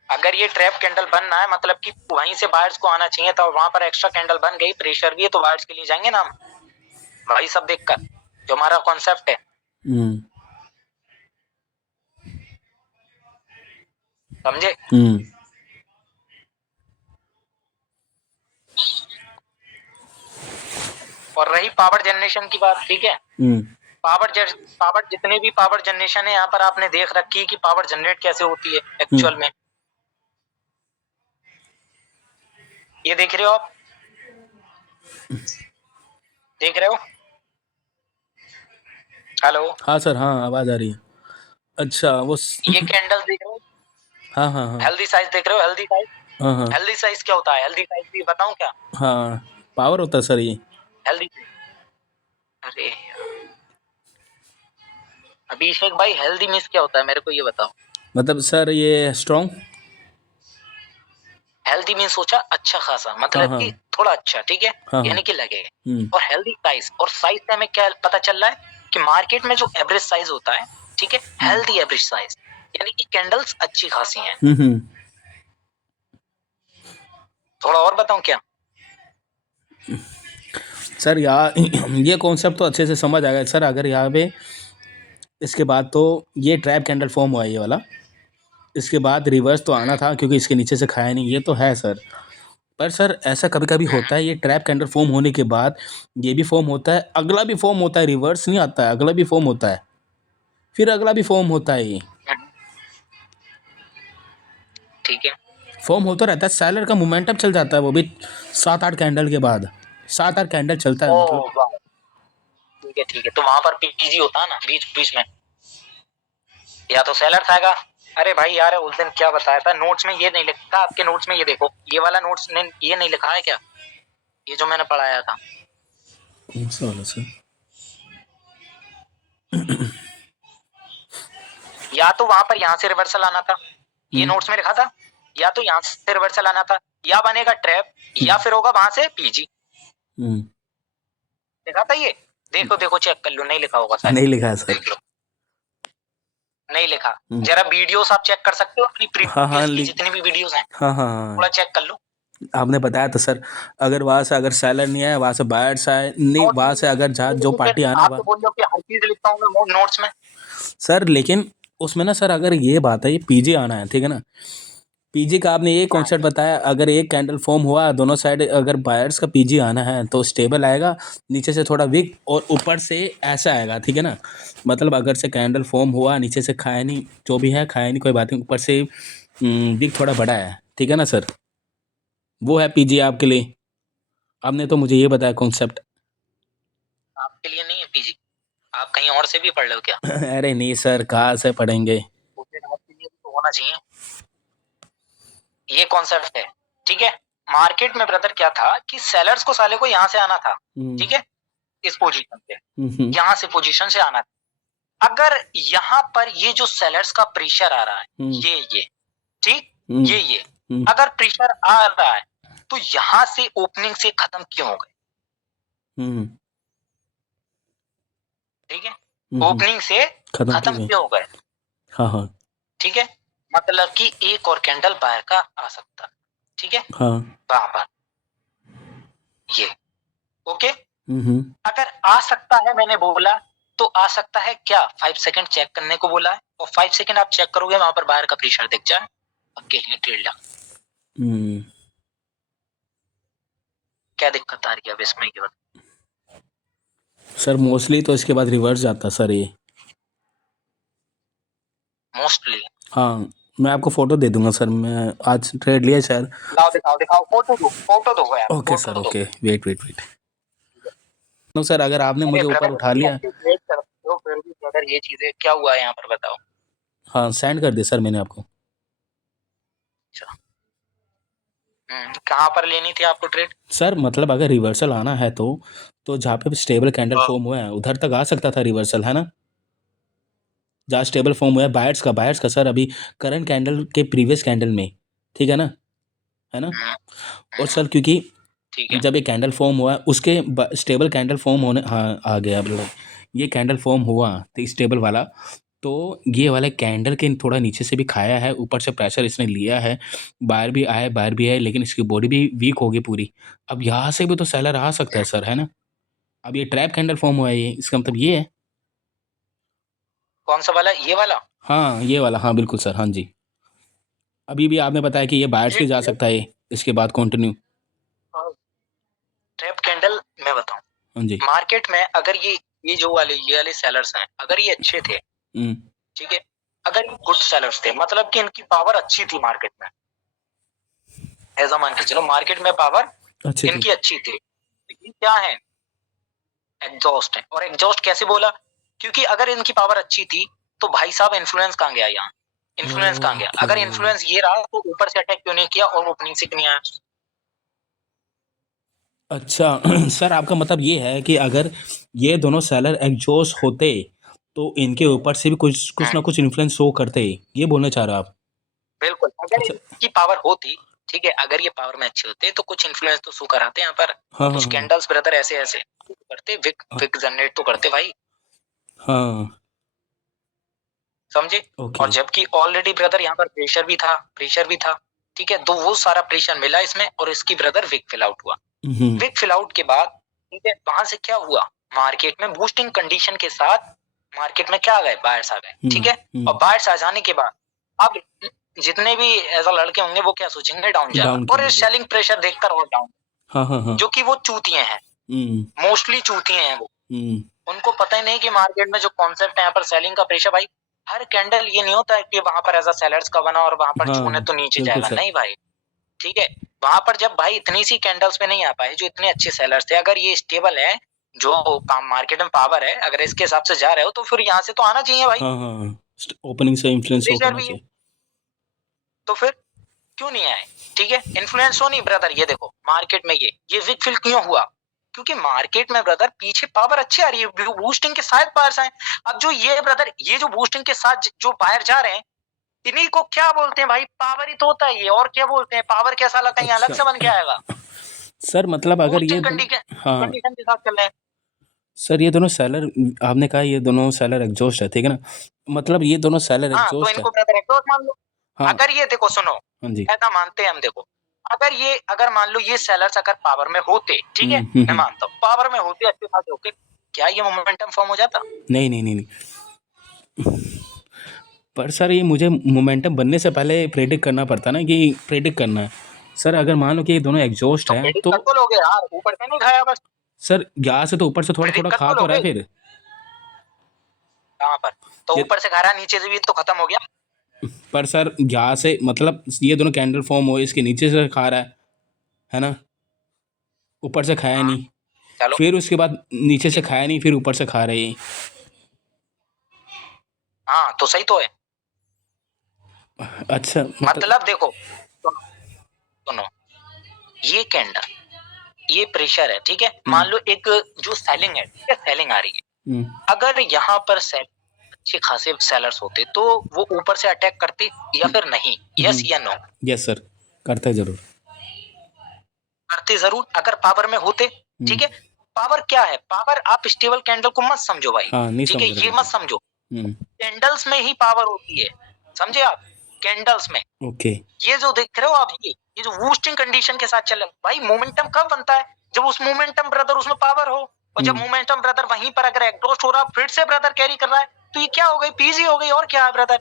अगर ये ट्रैप कैंडल बनना है मतलब कि वहीं से बायर्स को आना चाहिए, तो वहां पर एक्स्ट्रा कैंडल बन गई, प्रेशर भी है, तो बायर्स के लिए जाएंगे ना हम, वही सब देखकर, जो हमारा कॉन्सेप्ट है, समझे। और रही पावर जनरेशन की बात, ठीक है, पावर जितने भी पावर जनरेशन है यहाँ पर आपने देख रखी है कि पावर जनरेट कैसे होती है एक्चुअल में, ये देख रहे हो आप, देख रहे हो, हेलो। हाँ सर, हाँ आवाज आ रही है। अच्छा वो ये कैंडल देख रहे हो, हाँ हाँ हाँ हेल्दी साइज देख रहे हो, हेल्दी साइज, हाँ हाँ हेल्दी साइज क्या होता है, हेल्दी साइज भी बताऊं क्या, हाँ पावर होता है सर ये। हेल्दी, अरे यार अभिषेक भाई हेल्दी मीन्स क्या होता है मेरे को ये बताओ। मतलब सर ये स्ट्रॉन्ग। हेल्दी मीन्स सोचा अच्छा खासा, मतलब हाँ कि थोड़ा अच्छा, ठीक है, हाँ यानी कि लगे। हाँ। और हेल्दी साइज, और साइज से हमें क्या पता चल रहा है कि मार्केट में जो एवरेज साइज होता है, ठीक है, हेल्दी एवरेज साइज, यानी कि कैंडल्स अच्छी खासी हैं। हम्म। थोड़ा और बताऊं क्या? सर यार ये कॉन्सेप्ट तो अच्छे से समझ आ गया सर। अगर यहाँ पे इसके बाद तो ये ट्रैप कैंडल फॉर्म हुआ है ये वाला, इसके बाद रिवर्स तो आना था क्योंकि इसके नीचे से खाया नहीं, ये तो है सर। पर सर ऐसा कभी कभी होता है, ये ट्रैप कैंडल फॉर्म होने के बाद ये भी फॉर्म होता है, अगला भी फॉर्म होता है, रिवर्स नहीं आता है, अगला भी फॉर्म होता है, फिर अगला भी फॉर्म होता है। ये ठीक है। फॉर्म होता रहता है, सेलर का मोमेंटम चल जाता है वो भी 7-8 कैंडल के बाद, 7-8 कैंडल चलता है ओ मतलब। वाह, ठीक है ठीक है। तो वहां पर पीजी होता है ना बीच बीच में, या तो सेलर आएगा। अरे भाई यार उस दिन क्या बताया था, नोट्स में ये नहीं लिखा, आपके नोट्स में ये देखो, ये वाला नोट्स ने ये नहीं लिखा है क्या, ये जो मैंने पढ़ाया था? कौन सा वाला सर? या तो वहां पर यहाँ से रिवर्सल आना था, ये नोट्स में लिखा था, या तो यहाँ से रिवर्सल आना था, या बनेगा ट्रैप, या फिर होगा वहां से पीजी। लिखा था ये? देखो देखो चेक कर लो, नहीं लिखा होगा शायद। नहीं लिखा है सर। देख लो, नहीं लिखा। जरा वीडियोस आप चेक कर सकते हो अपनी हाँ हाँ प्रीवियस की जितनी भी वीडियोस हैं, हाँ हाँ थोड़ा चेक कर लो। आपने बताया था सर, अगर वहाँ से अगर सेलर नहीं आए, वहाँ से बायर्स आए नहीं, वहाँ से अगर जहाँ जो पार्टी आना आप तो बोल रहे हो कि हर चीज लिखता हूँ मैं नोट्स में। सर, लेकिन उसमें ना सर, अगर ये बात है, ये पीजी आना है, ठीक है ना, पीजी का आपने ये कॉन्सेप्ट बताया, अगर एक कैंडल फॉर्म हुआ दोनों साइड, अगर बायर्स का पीजी आना है तो स्टेबल आएगा, नीचे से थोड़ा वीक और ऊपर से ऐसा आएगा, ठीक है ना। मतलब अगर से कैंडल फॉर्म हुआ, नीचे से खाया नहीं, जो भी है खाया नहीं, कोई बात नहीं, ऊपर से वीक थोड़ा बड़ा है, ठीक है ना सर, वो है पीजी आपके लिए। आपने तो मुझे ये बताया कॉन्सेप्ट। आपके लिए नहीं है पीजी, आप कहीं और से भी पढ़ लो क्या? अरे नहीं सर, कहाँ से पढ़ेंगे। आपके लिए तो होना चाहिए, ये कॉन्सेप्ट है। ठीक है, मार्केट में ब्रदर क्या था कि सेलर्स को साले को यहाँ से आना था, ठीक है, इस पोजीशन से, यहाँ से पोजीशन से आना था। अगर यहाँ पर ये जो सेलर्स का प्रेशर आ रहा है, ये ठीक, ये अगर प्रेशर आ रहा है तो यहाँ से ओपनिंग से खत्म क्यों हो गए? ठीक है, ओपनिंग से खत्म क्यों हो गए? हाँ हाँ ठीक है, मतलब कि एक और कैंडल बाहर का आ सकता, ठीक है, हाँ वहां पर ये ओके। अगर आ सकता है मैंने बोला, तो आ सकता है क्या, 5 सेकंड चेक करने को बोला है, और 5 सेकंड आप चेक करोगे वहां पर बाहर का प्रेशर दिख जाए, अकेले ट्रेड लगा। क्या दिक्कत आ रही है अब इसमें ये बता? सर मोस्टली तो इसके बाद रिवर्स जाता सर ये, मोस्टली। हाँ, मैं आपको फोटो दे दूंगा सर, मैं आज ट्रेड लिया सर। दिखाओ दिखाओ दिखाओ, फोटो दो यार, okay sir, okay, wait wait wait. No sir, अगर आपने मुझे ऊपर उठा लिया। ट्रेड करते हो फिर भी ब्रदर, ये चीजें क्या हुआ है यहाँ पर बताओ? हाँ, सेंड कर दिया सर मैंने आपको। कहाँ पर लेनी थी आपको ट्रेड? सर मतलब अगर रिवर्सल आना है तो जहाँ पे स्टेबल कैंडल फॉर्म हुआ है उधर तक आ सकता था रिवर्सल, है ना, जहाँ स्टेबल फॉर्म हुआ है बायर्स का सर, अभी करंट कैंडल के प्रीवियस कैंडल में, ठीक है ना, है ना। और सर क्योंकि जब ये कैंडल फॉर्म हुआ उसके स्टेबल कैंडल फॉर्म होने, हाँ आ गया अब, ये कैंडल फॉर्म हुआ तो स्टेबल वाला, तो ये वाला कैंडल के थोड़ा नीचे से भी खाया है, ऊपर से प्रेशर इसने लिया है, बाहर भी आए, लेकिन इसकी बॉडी भी वीक होगी पूरी। अब यहाँ से भी तो सेलर आ सकता है सर, है ना। अब ये ट्रैप कैंडल फॉर्म हुआ है, ये इसका मतलब ये है। कौन सा वाला, ये वाला? हाँ ये वाला, हाँ बिल्कुल सर, हाँ जी। अभी भी आपने बताया कि ये बायर्स भी जा सकता है इसके बाद कंटिन्यू। ट्रैप कैंडल मैं बताऊं, हाँ जी। मार्केट में अगर ये जो ये वाले सेलर्स हैं, अगर ये अच्छे थे, ठीक है, अगर ये गुड सेलर्स थे, मतलब कि इनकी पावर अच्छी थी मार्केट में, ऐसा मान के चलो मार्केट में पावर इनकी अच्छी थी, लेकिन क्या है, एग्जॉस्ट है। और एग्जॉस्ट कैसे बोला? क्योंकि अगर इनकी पावर अच्छी थी तो भाई साहब इन्फ्लुएंस कहाँ गया यहाँ, इन्फ्लुएंस कहाँ गया? अगर इन्फ्लुएंस ये रहा तो ऊपर से अटैक क्यों नहीं किया और ओपनिंग से क्यों नहीं आया? अच्छा सर, आपका मतलब ये है कि अगर ये दोनों सेलर एग्जॉस्ट होते तो इनके ऊपर से भी कुछ कुछ ना कुछ इन्फ्लुएंस शो करते, ये बोलना चाह रहे हो आप? बिल्कुल, अगर इनकी पावर होती, ठीक है, अगर ये पावर में अच्छे होते तो कुछ इन्फ्लुएंस तो शो कराते यहाँ पर। हाँ कुछ हाँ कैंडल्स ब्रदर ऐसे ऐसे करते, विक जनरेट तो करते भाई। हाँ समझे। ओके। और जबकि ऑलरेडी ब्रदर यहाँ पर प्रेशर भी था, ठीक है। तो वो सारा प्रेशर मिला इसमें और इसकी ब्रदर विक फिल आउट हुआ। विक फिल आउट के बाद ठीक है, वहां से क्या हुआ, मार्केट में बूस्टिंग कंडीशन के साथ मार्केट में क्या आ गए, बायर्स आ गए, ठीक है। और बायर्स आ जाने के बाद अब जितने भी ऐसा लड़के होंगे वो क्या सोचेंगे, डाउन जा रहा, और सेलिंग प्रेशर देखकर और डाउन। हाँ हाँ हाँ। जो कि वो चूतिए हैं, मोस्टली चूतिए हैं वो। उनको पता ही नहीं कि मार्केट में जो कॉन्सेप्ट है यहाँ पर सेलिंग का प्रेशर, भाई हर कैंडल ये नहीं होता है कि वहां पर ऐसा सेलर्स का बना और वहां पर चूने तो नीचे जाएगा, नहीं भाई, ठीक है। वहां पर जब भाई इतनी सी कैंडल्स पे नहीं आ पाए जो इतने अच्छे सेलर्स थे, अगर ये स्टेबल है, जो मार्केट में पावर है, अगर इसके हिसाब से जा रहे हो तो फिर यहाँ से तो आना चाहिए भाई। हाँ हाँ, ओपनिंग से इन्फ्लुएंस प्रेशर होना भी है चाहिए। तो फिर क्यों नहीं आए, ठीक है। इन्फ्लुएंस हो नहीं ब्रदर, ये देखो मार्केट में ये विक फिल क्यों हुआ, क्योंकि मार्केट में ब्रदर पीछे पावर अच्छी आ रही है, बूस्टिंग के साथ बायर्स आए। अब जो ये ब्रदर, ये जो बूस्टिंग के साथ जो बायर जा रहे हैं, इन्हीं को क्या बोलते हैं भाई, पावर ही तो होता है ये, और क्या बोलते हैं, पावर कैसा लगता है, कहीं अलग से बन के आएगा सर। मतलब अगर ये हाँ कंडीशन के साथ चल रहे हैं। सर, ये दोनों सेलर, आपने कहा ये दोनों सेलर एग्जॉस्ट है, ठीक है ना, मतलब ये दोनों सेलर हाँ, तो एग्जॉस्ट है। इनको ब्रदर एग्जॉस्ट मान लो। हाँ अगर ये देखो सुनो, हाँ जी। ऐसा मानते हैं हम, देखो अगर मान लो ये सेलर्स अगर पावर में होते, ठीक है, मैं मानता हूँ पावर में होते, अच्छे खासे होते, क्या ये मोमेंटम फॉर्म हो जाता? नहीं नहीं नहीं नहीं। पर सर ये मुझे मोमेंटम बनने से पहले प्रेडिक्ट करना पड़ता ना, कि प्रेडिक्ट करना है सर। अगर मान लो कि ये दोनों एग्जॉस्ट है तो लोगे यार, ऊपर से नहीं खाया बस सर, यहाँ से तो ऊपर से थोड़ा थोड़ा खा तो रहा है फिर। कहाँ पर? तो ऊपर से खा रहा, नीचे से भी तो खत्म हो गया। पर सर यहाँ से मतलब ये दोनों कैंडल फॉर्म हो, इसके नीचे से खा रहा है ना, ऊपर से खाया नहीं, चलो फिर उसके बाद नीचे से खाया नहीं, फिर ऊपर से खा रहे हैं। हाँ, तो सही तो है। अच्छा, मतलब देखो सुनो, ये कैंडल, ये प्रेशर है, ठीक है। मान लो एक जो सेलिंग है, ठीक है, सेलिंग आ रही है, अगर यहाँ पर अच्छे खासे सेलर्स होते तो वो ऊपर से अटैक करते या फिर नहीं, यस या नो? यस सर, करते जरूर, करते जरूर, अगर पावर में होते, ठीक है। पावर क्या है, पावर आप स्टेबल कैंडल को मत समझो भाई, ठीक है, ये मत समझो, कैंडल्स में ही पावर होती है, समझे आप, कैंडल्स में। ओके। ये जो देख रहे हो आप, ये जो बूस्टिंग कंडीशन के साथ चल रहा है भाई, मोमेंटम कब बनता है, जब उस मोमेंटम ब्रदर उसमें पावर हो, और जब मोमेंटम ब्रदर वहीं पर अगर एग्जॉस्ट हो रहा, फिर से ब्रदर कैरी कर रहा है, तो ये क्या हो गई, पीजी हो गई, और क्या है ब्रदर,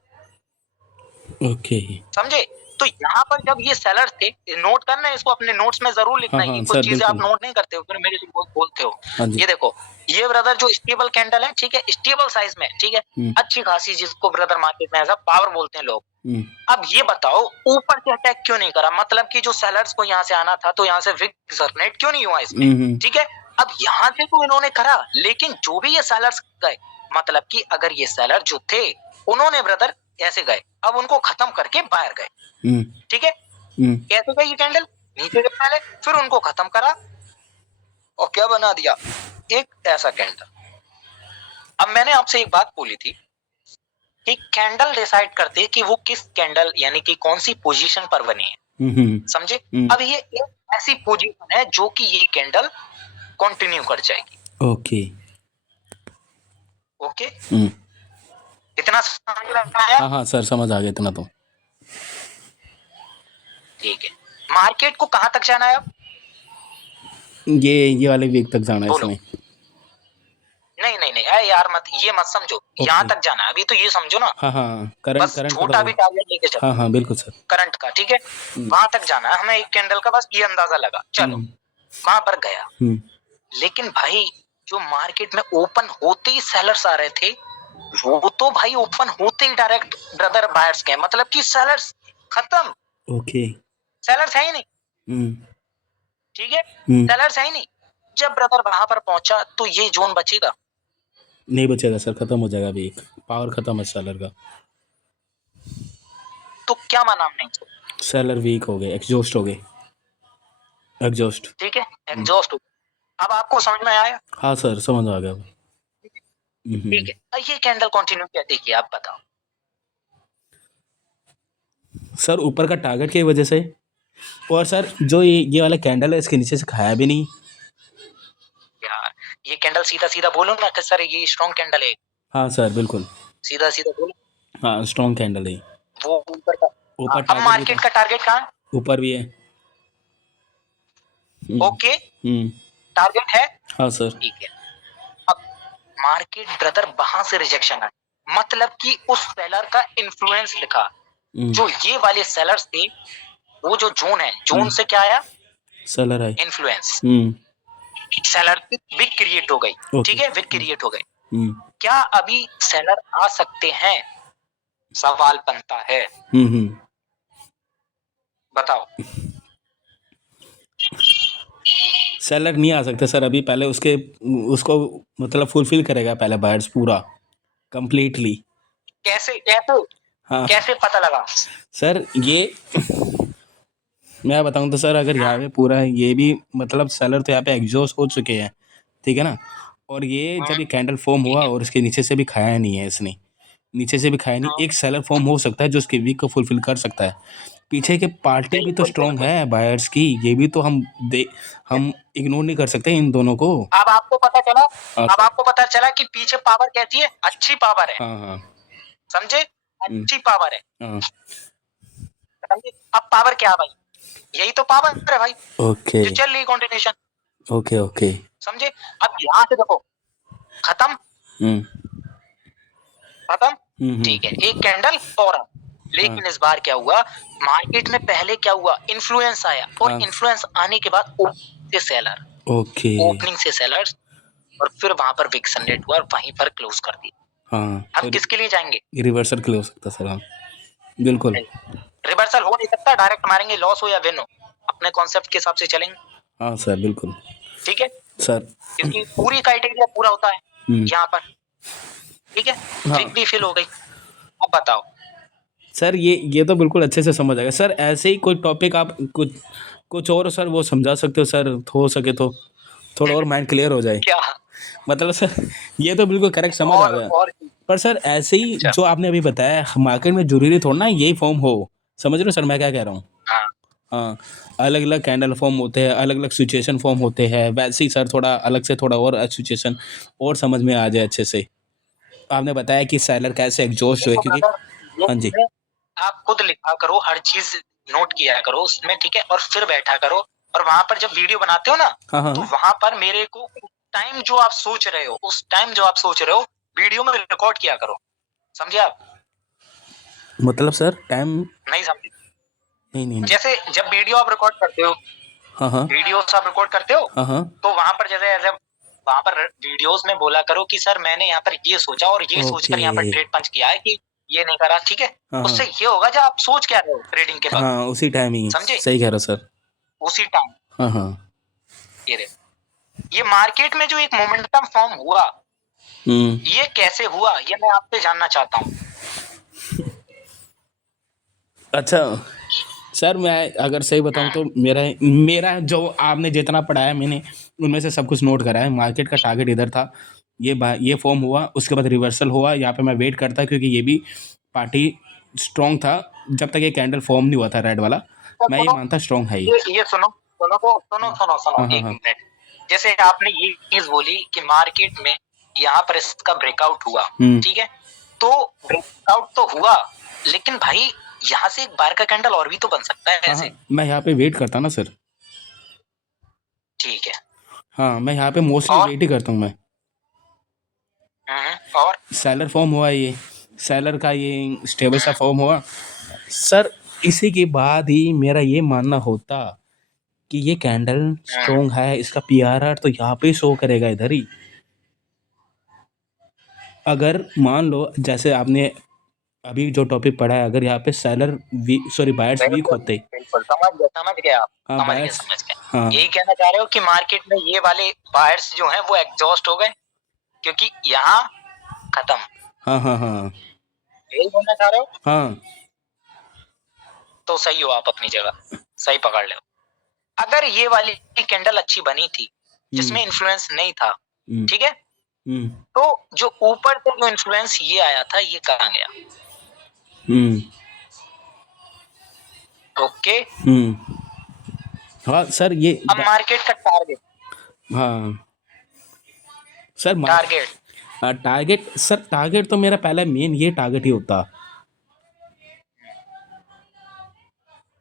ओके, समझे। तो यहाँ पर जब ये सेलर्स थे, नोट करना है इसको, अपने नोट्स में जरूर लिखना है, कुछ चीजें आप नोट नहीं करते हो फिर मेरे से बोलते हो। ये देखो, ये ब्रदर जो स्टेबल कैंडल है, ठीक है, स्टेबल साइज में, ठीक है, अच्छी खासी, जिसको ब्रदर मार्केट में ऐसा पावर बोलते हैं लोग। अब ये बताओ ऊपर से अटैक क्यों नहीं करा, मतलब कि जो सेलर्स को यहाँ से आना था, तो यहाँ से विक जनरेट क्यों नहीं हुआ इसमें, ठीक है। अब यहाँ से तो इन्होंने करा, लेकिन जो भी ये सेलर्स गए, मतलब कि अगर ये सेलर जो थे उन्होंने ब्रदर ऐसे गए, अब उनको खत्म करके बाहर गए, ठीक है। कैसे गई ये कैंडल, नीचे से पहले, फिर उनको खत्म करा और क्या बना दिया, एक ऐसा कैंडल। अब मैंने आपसे एक बात बोली थी कि कैंडल डिसाइड करते कि वो किस कैंडल, यानी कि कौन सी पोजीशन पर बनी है, समझे। अब ये एक ऐसी पोजीशन है जो कि ये कैंडल कंटिन्यू कर जाएगी। ओके ओके, इतना समझ में आया? हाँ हाँ सर, समझ आ गया इतना तो। ठीक है, मार्केट को कहां तक जाना है अब? ये वाले वीक तक जाना है इसमें। नहीं नहीं नहीं, अरे यार मत, ये मत समझो, यहाँ तक जाना है, अभी तो ये समझो ना। हाँ हाँ, करंट छोटा भी टारगेट लेके चलो। हाँ हाँ बिल्कुल सर, करंट का, ठीक है, वहां तक जाना है हमें, एक कैंडल का बस ये अंदाजा लगा, चलो वहां पर गया। लेकिन भाई जो मार्केट में ओपन होते ही सेलर्स आ रहे थे, वो तो भाई ओपन होते ही डायरेक्ट ब्रदर बायर्स गए, मतलब कि सेलर्स खत्म। ओके, सेलर्स है ही नहीं, ठीक है, सेलर्स है ही नहीं। जब ब्रदर वहां पर पहुंचा तो ये जोन बचेगा, नहीं बचेगा सर, खत्म हो जाएगा, वीक पावर खत्म है सेलर का। तो क्या माना हमने, सेलर वीक हो गए, एग्जॉस्ट हो गए, एग्जॉस्ट, ठीक है, एग्जॉस्ट। अब आपको समझ में आया? हाँ सर, समझ आ गया। ठीक है, ये कैंडल कंटिन्यू क्या देखिए, आप बताओ सर, ऊपर का टारगेट की वजह से, और सर जो ये वाला कैंडल है, इसके नीचे से खाया भी नहीं यार, ये कैंडल सीधा सीधा बोलो ना कि सर ये स्ट्रॉन्ग कैंडल है। हाँ सर, बिल्कुल सीधा सीधा बोलो, हाँ स्ट्रॉन्ग कैंडल है। वो ऊपर का। ऊपर अब टारगेट भी मार्केट था, का टारगेट कहाँ है? ऊपर भी है। ओके, हम्म। टारगेट है। हाँ सर। ठीक है। अब मार्केट ब्रदर वहां से रिजेक्शन है, मतलब कि उस सेलर का इन्फ्लुएंस दिखा। हम्म। जो ये वाले सेलर्स थे, वो जो जोन है, जोन से क्या आया? सेलर है। इन्फ्लुएंस। हम्म। सेलर विक क्रिएट हो गई। ओके। ठीक है, विक क्रिएट हो गई। हम्म। क्या अभी सेलर आ सकते हैं? सवाल बनता है, हम्म। बताओ। सेलर नहीं आ सकते सर अभी, पहले उसके उसको मतलब फुलफिल करेगा पहले बायर्स पूरा कंप्लीटली। कैसे कैसे हाँ कैसे पता लगा? सर ये मैं बताऊं तो सर, अगर यहाँ पे पूरा ये भी मतलब सेलर तो यहाँ पे एग्जॉस्ट हो चुके हैं, ठीक है ना। और ये जब ये कैंडल फॉर्म ठीक हुआ है। और इसके नीचे से भी खाया नहीं है इसने, नीचे से भी खाया नहीं, एक सेलर फॉर्म हो सकता है जो उसके वीक को फुलफिल कर सकता है। पीछे के पार्टी भी तो बिल्कुल स्ट्रांग बिल्कुल। है बायर्स की, ये भी तो हम इग्नोर नहीं कर सकते इन दोनों को। अब आपको पता चला, हाँ अब सर। आपको पता चला कि पीछे पावर कैसी है, अच्छी पावर है। हाँ हाँ। समझे? हम्म, अच्छी पावर है। हाँ। समझे? अब पावर क्या है भाई? यही तो पावर है भाई, ओके जो चल रही कंटिन्यूशन। Okay okay. समझे? अब यहाँ से देखो, खत्म, हम्म खत्म। ठीक है, हम्म। एक कैंडल और आ। हाँ लेकिन इस बार क्या हुआ? मार्केट में पहले क्या हुआ? इन्फ्लुएंस आया, और हाँ। इन्फ्लुएंस आने के बाद ओपनिंग से सेलर, ओके। ओपनिंग से सेलर्स, और फिर वहां पर विक जनरेट हुआ और वहीं पर क्लोज कर दिया। हाँ हम तो किसके लिए जाएंगे? रिवर्सल के लिए हो सकता है सर, हाँ बिल्कुल। रिवर्सल हो नहीं सकता, डायरेक्ट मारेंगे, लॉस हो या विन हो, अपने कॉन्सेप्ट के हिसाब से चलेंगे। हाँ सर बिल्कुल। ठीक है, सर। क्योंकि पूरी क्राइटेरिया पूरा होता है हम्म। यहाँ पर। ठीक है, हाँ विक भी फिल हो गई। अब बताओ। सर, ये तो बिल्कुल अच्छे से समझ आएगा सर। ऐसे ही कोई टॉपिक आप कुछ कुछ और सर वो समझा सकते हो सर, हो सके तो थोड़ा और माइंड क्लियर हो जाए। क्या? मतलब सर ये तो बिल्कुल करेक्ट समझ आ गया। और पर सर ऐसे ही अच्छा। जो आपने अभी बताया, मार्केट में जरूरी थोड़ा ना यही फॉर्म हो। समझ रहे हो सर मैं क्या कह रहा हूँ? हाँ, हाँ। अलग अलग कैंडल फॉर्म होते हैं, अलग अलग सिचुएशन फॉर्म होते हैं, वैसे ही सर थोड़ा अलग से थोड़ा और सिचुएशन और समझ में आ जाए अच्छे से। आपने बताया कि सेलर कैसे एग्जॉस्ट हुए देखो क्योंकि। ब्रदर, ये हाँ जी। चीजें आप खुद लिखा करो, हर चीज नोट किया करो उसमें, ठीक है, और फिर बैठा करो। और वहां पर जब वीडियो बनाते हो ना, हाँ हाँ। तो वहां पर मेरे को टाइम जो आप सोच रहे हो, उस टाइम जो आप सोच रहे हो, वीडियो में रिकॉर्ड किया करो। समझे आप? मतलब सर टाइम। नहीं समझे? नहीं नहीं नहीं। जैसे जब वीडियो आप रिकॉर्ड करते हो, हाँ हाँ। वीडियोस आप रिकॉर्ड करते हो, हाँ हाँ। तो वहां पर जैसे ऐसे वहां पर वीडियोस में बोला करो कि सर मैंने यहाँ पर ये सोचा और ये ओके। सोचकर यहाँ पर ट्रेड पंच किया है कि ये नहीं करा। ठीक है, हाँ उससे हाँ। ये होगा जो आप सोच क्या रहे हो ट्रेडिंग के वक्त। हाँ उसी टाइम ही समझे? सही कह रहे हो सर। उसी टाइम हाँ हाँ। ये रहे। ये मार्केट में जो एक मोमेंटम फॉर्म हुआ, हम्म। ये कैसे हुआ, ये मैं आपसे जानना चाहता हूँ। अच्छा सर, मैं अगर सही बताऊं तो मेरा मेरा जो आपने जितना पढ़ाया मैंने उनमें से सब कुछ नोट करा है। मार्केट का टारगेट इधर था, ये फॉर्म हुआ, उसके बाद रिवर्सल हुआ। यहाँ पे मैं वेट करता क्योंकि ये भी पार्टी स्ट्रांग था। जब तक ये कैंडल फॉर्म नहीं हुआ था रेड वाला, तो मैं ये सुनो, मानता स्ट्रांग है ये। ये सुनो, सुनो तो सुनो सुनो सुनो हाँ हाँ एक हाँ। मिनट। जैसे आपने ये चीज बोली कि मार्केट में यहाँ पर इसका ब्रेकआउट हुआ, हम्म। ठीक है, तो ब्रेकआउट तो हुआ, लेकिन भाई यहाँ से एक बार का कैंडल और भी तो बन सकता है हाँ ऐसे। हाँ, मैं यहाँ पे वेट करता ना सर। ठीक है। हाँ मैं यहाँ पे मोस्टली और वेट ही करता हूँ मैं। और सेलर फॉर्म हुआ ये, सेलर का ये स्टेबल सा फॉर्म हुआ सर। इसी के बाद ही मेरा ये मानना होता कि ये कैंडल स्ट्रोंग है, इसका पीआरआर तो यहाँ पे ही शो करेगा इधर ही। अगर मान लो जैसे आपने अभी जो टॉपिक पढ़ा है, अगर यहाँ पे सेलर सॉरी बायर्स वीक बिल्कुल होते। बिल्कुल, समझ गए आप, हाँ समझ गए बायर्स। समझ गए। हाँ यही कहना चाह रहे हो कि मार्केट में ये वाले बायर्स जो हैं वो एग्जॉस्ट हो गए, क्योंकि यहाँ खत्म। हाँ हाँ। हाँ यही बोलना चाह रहे हो? हाँ। तो सही हो आप अपनी जगह, सही पकड़ ले। अगर ये वाली कैंडल अच्छी बनी थी जिसमें इन्फ्लुएंस नहीं था, ठीक है, हम्म तो जो ऊपर से जो इन्फ्लुएंस ये आया था, ये कहाँ गया? हम्म ओके। हम्म। हाँ सर ये अब मार्केट का टारगेट, हाँ sir target target sir, target तो मेरा पहला मेन ये टारगेट ही होता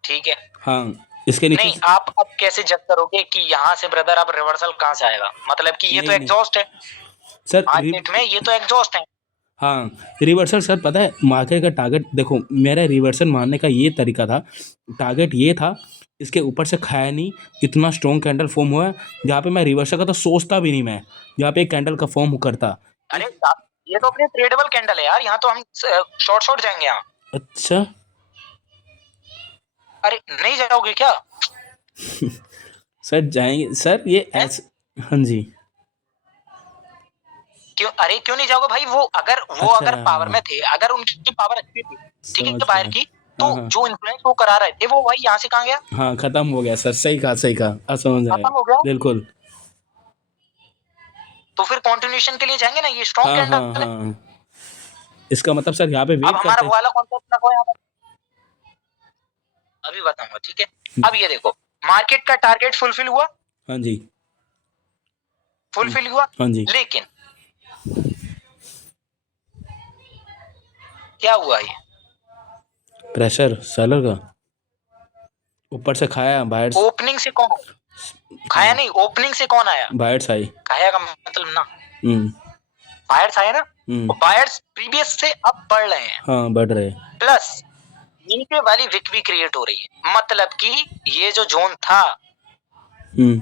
ठीक है, हाँ, इसके नीचे नहीं आप अब कैसे जज करोगे कि यहाँ से ब्रदर अब रिवर्सल कहाँ से आएगा? मतलब कि ये तो नहीं, नहीं। एग्जॉस्ट है, सर मार्केट में ये तो एग्जॉस्ट है। हाँ, रिवर्सल सर पता है मार्केट का टारगेट देखो, मेरा रिवर्सल मारने का ये तरीका था, टारगेट ये था, इसके ऊपर से खाया नहीं, इतना स्ट्रॉन्ग कैंडल फॉर्म हुआ है, जहाँ पे मैं रिवर्सल का तो सोचता भी नहीं मैं, जहाँ पे एक कैंडल का फॉर्म करता। अरे ये तो अपनी ट्रेडेबल कैंडल है यार, यहाँ तो हम शॉर्ट जाएंगे यहाँ। अच्छा। अरे नहीं जाओगे क्या? सर जाएंगे सर, ये ऐसे। हाँ जी। क्यों, अरे क्यों नहीं जाओगे भाई? वो अच्छा, अगर पावर में थे, अगर उनकी पावर अच्छी थी, ठीक है समझ बाहर गया। की, हाँ, तो हाँ। जो इन्फ्लुएंस वो करा रहे थे वो भाई यहाँ से कहाँ गया? हाँ, खत्म हो गया सर, सही कहा, सही कहा, अब समझ आया। खत्म हो गया। बिल्कुल। तो फिर कंटिन्यूएशन के लिए जाएंगे ना, ये स्ट्रॉन्ग हाँ, हाँ, कैंडल है। हाँ। इसका मतलब सर यहाँ पे अब वेट हमारा करते वो हैं। वाला कॉन्सेप्ट रखो यहाँ पर, अभी बताऊंगा, ठीक है। अब ये देखो, मार्केट का टारगेट फुलफिल हुआ, हाँ जी। फुलफिल हुआ, हाँ जी। लेकिन क्या हुआ? ये प्रेशर सेलर का ऊपर से खाया, बायर्स। ओपनिंग से कौन खाया? नहीं, ओपनिंग से कौन आया? बायर्स आई। खाया का मतलब ना, हम्म। बायर्स आए ना, हम्म। बायर्स प्रीवियस से अब बढ़ रहे हैं, हाँ, बढ़ रहे। प्लस नीचे वाली विक भी क्रिएट हो रही है, मतलब कि ये जो जोन था हम्म।